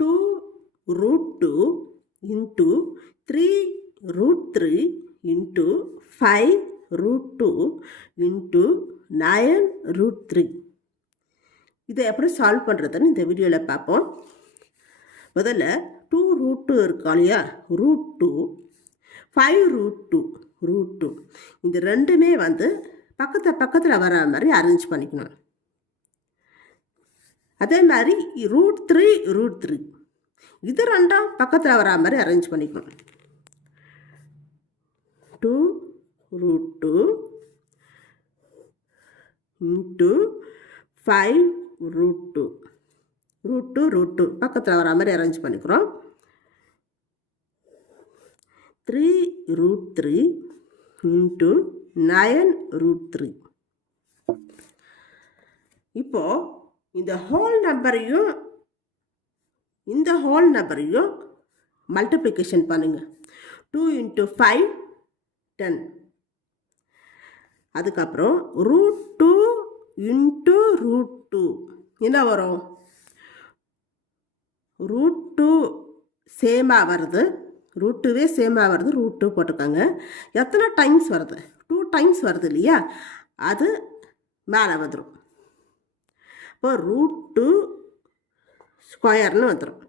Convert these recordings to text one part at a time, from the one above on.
2 root 2 into 3 root 3 into 5 root 2 into 9 root 3. இதை எப்படி solve பண்ணுறதுன்னு இந்த வீடியோவில் பார்ப்போம். முதல்ல 2 root 2 இருக்கா இல்லையா, root 2, 5 root 2, root 2 இந்த ரெண்டுமே பக்கத்தில் வர மாதிரி அரேஞ்ச் பண்ணிக்கணும். அதே மாதிரி root 3 இது ரெண்டும் பக்கத்தில் வர மாதிரி அரேஞ்ச் பண்ணிக்கணும். 2 root 2 into 5 root 2 பக்கத்தில் வர மாதிரி அரேஞ்ச் பண்ணிக்கிறோம். 3 root 3 into 9 root 3. இப்போ இந்த ஹோல் நம்பரையும் மல்டிப்ளிகேஷன் பண்ணுங்க. 2 into 5 10. அதுக்கப்புறம் root 2 into root 2 என்ன வரும்? root 2 சேமாக வருது, root 2வே சேமாக வருது, root 2 போட்டுக்கோங்க. எத்தனை டைம்ஸ் வருது? 2 டைம்ஸ் வருது இல்லையா, அது மேலே வந்துடும். இப்போ root 2 ஸ்கொயர்னு வந்துடும்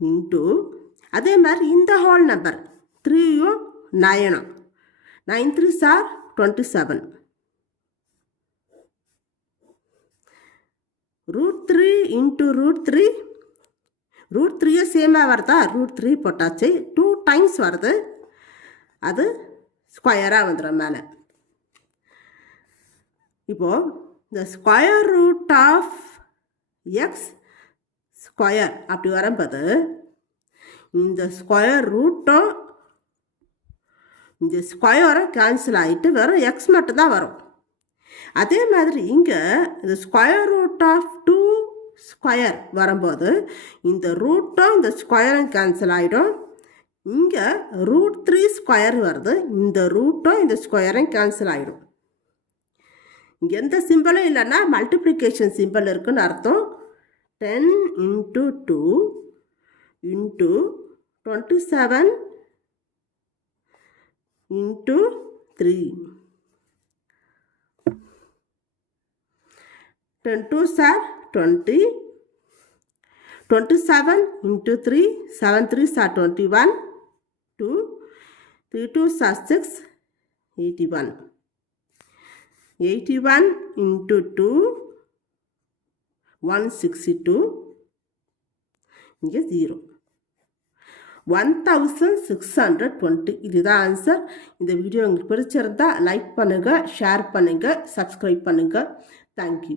இன்ட்டு அதே மாதிரி இந்த whole number 3யும் 9ம் 9 3s are 27. root 3 into root 3 root 3 சேமாக வருதா, root 3 போட்டாச்சு. 2 டைம்ஸ் வருது, அது ஸ்கொயராக வந்துடும் மேலே. இப்போது இந்த square root of x square அப்படி வரும்போது இந்த ஸ்கொயர் ரூட்டும் இந்த ஸ்கொயரும் கேன்சல் ஆகிட்டு வெறும் எக்ஸ் மட்டும்தான் வரும். அதே மாதிரி இங்கே இந்த ஸ்கொயர் ரூட் ஆஃப் 2 ஸ்கொயர் வரும்போது இந்த ரூட்டும் இந்த ஸ்கொயரும் கேன்சல் ஆகிடும். இங்கே root 3 ஸ்கொயர் வருது, இந்த ரூட்டும் இந்த ஸ்கொயரும் கேன்சல் ஆகிடும். இங்கே எந்த சிம்பிளும் இல்லைன்னா மல்டிப்ளிகேஷன் சிம்பிள் இருக்குன்னு அர்த்தம். 10 into 2 into 27 into 3. 10 2s are 20. 27 into 3, 7 3s are 21. 2 3 2s are 6, 81. 81 into 2 162. இங்கே 0. 1620. இதுதான் ஆன்சர். இந்த வீடியோ உங்களுக்கு பிடிச்சிருந்தா லைக் பண்ணுங்கள், ஷேர் பண்ணுங்கள், சப்ஸ்கிரைப் பண்ணுங்கள். தேங்க்யூ.